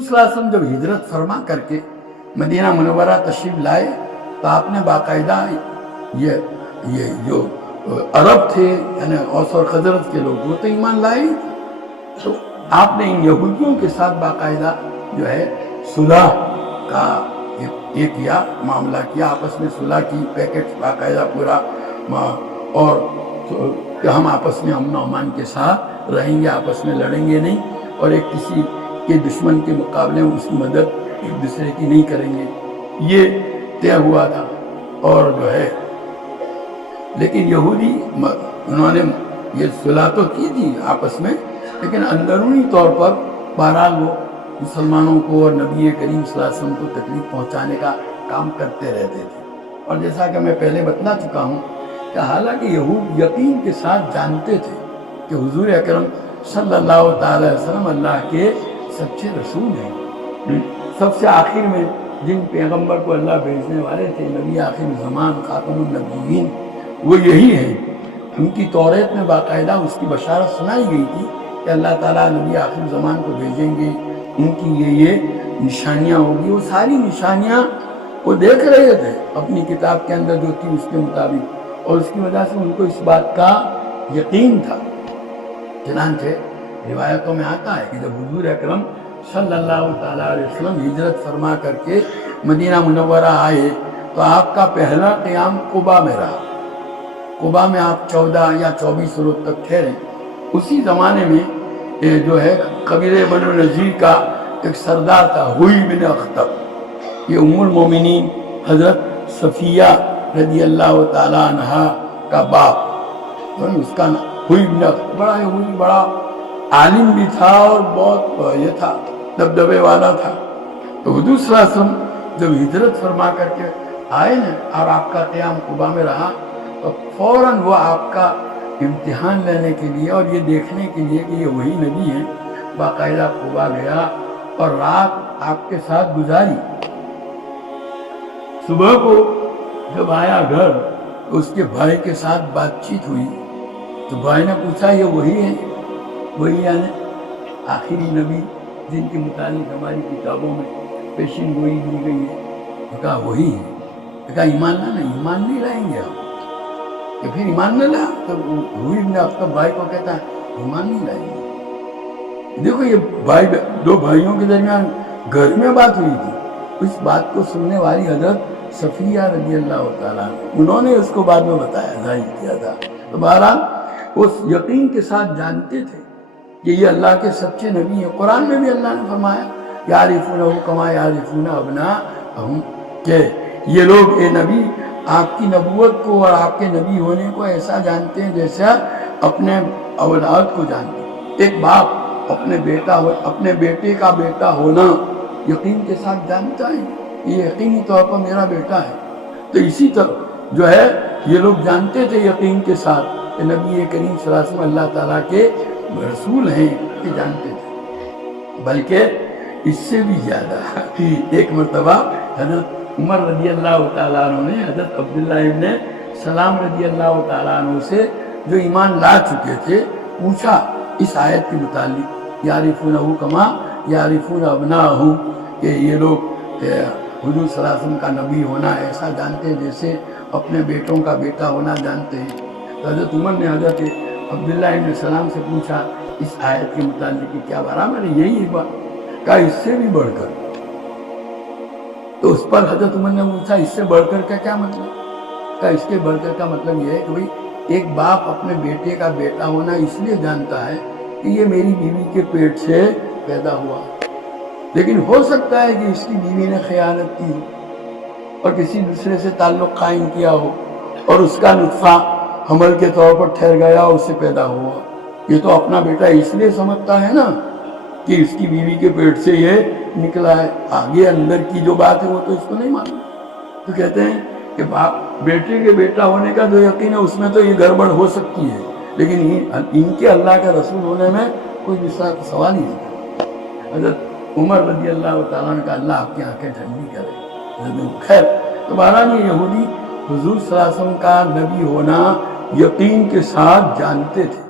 हुजूर सल्लल्लाहु अलैहि वसल्लम जब हिजरत फरमा करके मदीना मुनव्वरा तशरीफ लाए तो आपने बाकायदा ये जो अरब थे यानी औस और खजरत के लोग वो तो ईमान लाए, तो आपने इन यहूदियों के साथ बाकायदा जो है सुलह का ये किया, मामला किया, आपस में सुलह की, पैकेट बाकायदा पूरा, और कि हम आपस में अमन अमान के साथ रहेंगे, आपस में लड़ेंगे नहीं, और एक किसी के दुश्मन के मुकाबले में उसकी मदद एक दूसरे की नहीं करेंगे, ये तय हुआ था। और जो है लेकिन यहूदी उन्होंने ये सुलह तो की थी आपस में, लेकिन अंदरूनी तौर पर बहरहाल वो मुसलमानों को और नबी करीम सल्लल्लाहु अलैहि वसल्लम को तकलीफ पहुंचाने का काम करते रहते थे। और जैसा कि मैं पहले बतला चुका हूँ कि हालांकि यहूद यकीन के साथ जानते थे कि हुजूर अकरम सल्लल्लाहु ताला अलैहि वसल्लम अल्लाह के सच्चे रसूल हैं, सबसे आखिर में जिन पैगंबर को अल्लाह भेजने वाले थे, नबी आखिर ज़मान खातमुन नबीयीन, वो यही हैं। उनकी तौरात में बाकायदा उसकी बशारत सुनाई गई थी कि अल्लाह ताला नबी आखिर ज़मान को भेजेंगे, उनकी ये निशानियाँ होगी। वो सारी निशानियाँ वो देख रहे थे अपनी किताब के अंदर जो थी उसके मुताबिक, और उसकी वजह से उनको इस बात का यकीन था। चनांचे रिवायतों में आता है कि जब हुजूर अकरम सल्लल्लाहु ताला अलैहि वसल्लम हिजरत फरमा करके मदीना मुनव्वरा आए तो आपका पहला क़याम कुबा में रहा। कुबा में आप 14 या 24 रोज तक ठहरे। उसी ज़माने में ये जो है कबीले बनु नज़ीर का एक सरदार था, हुई बिन अख्तब, ये उम्मुल मोमिनीन हज़रत सफ़िया रज़ी अल्लाह ताला अन्हा का बाप, तो उसका नाम हुई बिन अख्तब, बड़ा हुई बड़ा आलिम भी था और बहुत ये था, दबदबे वाला था। तो हुजूर सल्लल्लाहु अलैहि वसल्लम जब हिजरत फरमा करके आए ना और आपका क़याम कुबा में रहा, तो फौरन वो आपका इम्तिहान लेने के लिए और ये देखने के लिए कि ये वही नबी हैं, बाकायदा कुबा गया और रात आपके साथ गुजारी। सुबह को जब आया घर तो उसके भाई के साथ बातचीत हुई, तो भाई ने पूछा ये वही है? वही यानी आखिरी नबी जिनके मुतालिक हमारी किताबों में पेशिन गोई दी गई है? तो कहा वही है। तो कहा ईमान लाना? ईमान नहीं लाएंगे हम। तो फिर ईमान न ला, तो हुई ने अब भाई को कहता है ईमान नहीं लाएंगे। देखो ये भाई, दो भाइयों के दरमियान घर में बात हुई थी, इस बात को सुनने वाली हज़रत सफ़िया रज़ी अल्लाह ताला उन्होंने उसको बाद में बताया, जाहिर किया था। तो बहरहाल उस यकीन के साथ जानते थे कि ये अल्लाह के सच्चे नबी हैं। कुरान में भी अल्लाह ने फरमाया यारिफूनहु कमा यारिफूना अबनाअहुम, के ये लोग ए नबी आपकी नबूवत को और आपके नबी होने को ऐसा जानते हैं जैसा अपने औलाद को जानते हैं। एक बाप अपने बेटे का बेटा होना यकीन के साथ जानता है, ये यकीनी तौर पर मेरा बेटा है। तो इसी तरह जो है ये लोग जानते थे यकीन के साथ कि नबी करीम सल्लल्लाहु अलैहि वसल्लम अल्लाह ताला के रसूल हैं, ये जानते थे। बल्कि इससे भी ज़्यादा एक मरतबा हज़रत उमर रज़ी अल्लाह ताला अन्हु ने हज़रत अब्दुल्लाह इब्न सलाम रज़ी अल्लाह ताला अन्हु से जो ईमान ला चुके थे पूछा इस आयत के मुतालिक यारिफूनहु कमा यारिफूना अबनाअहुम, कि ये लोग हुजूर सल्लल्लाहु अलैहि वसल्लम का नबी होना ऐसा जानते हैं जैसे अपने बेटों का बेटा होना जानते हैं। तो हज़रत उमर ने हज़रत अब्दुल्लाह इब्न सलाम से पूछा इस आयत के मुतालिक कि क्या बराबर है? यही एक बात का इससे भी बढ़कर। तो उस पर हज़रत उमर ने पूछा इससे बढ़कर का क्या मतलब? का इसके बढ़कर का मतलब यह है कि भाई एक बाप अपने बेटे का बेटा होना इसलिए जानता है कि ये मेरी बीवी के पेट से पैदा हुआ, लेकिन हो सकता है कि इसकी बीवी ने खयानत की हो और किसी दूसरे से ताल्लुक़ कायम किया हो और उसका नुत्फ़ा हमल के तौर पर ठहर गया, उससे पैदा हुआ। ये तो अपना बेटा इसलिए समझता है ना कि इसकी बीवी के पेट से ये निकला है, आगे अंदर की जो बात है वो तो इसको नहीं मालूम। तो कहते हैं कि बाप बेटे के बेटा होने का जो यकीन है उसमें तो ये गड़बड़ हो सकती है, लेकिन इनके अल्लाह का रसूल होने में कोई दूसरा सवाल ही नहीं। हज़रत उमर रज़ी अल्लाह ताला ने कहा अल्लाह आपकी आंखें ठंडी करे। खैर, तो बहरहाल ये यहूदी हुजूर सल्लल्लाहु अलैहि वसल्लम का नबी होना यकीन के साथ जानते थे।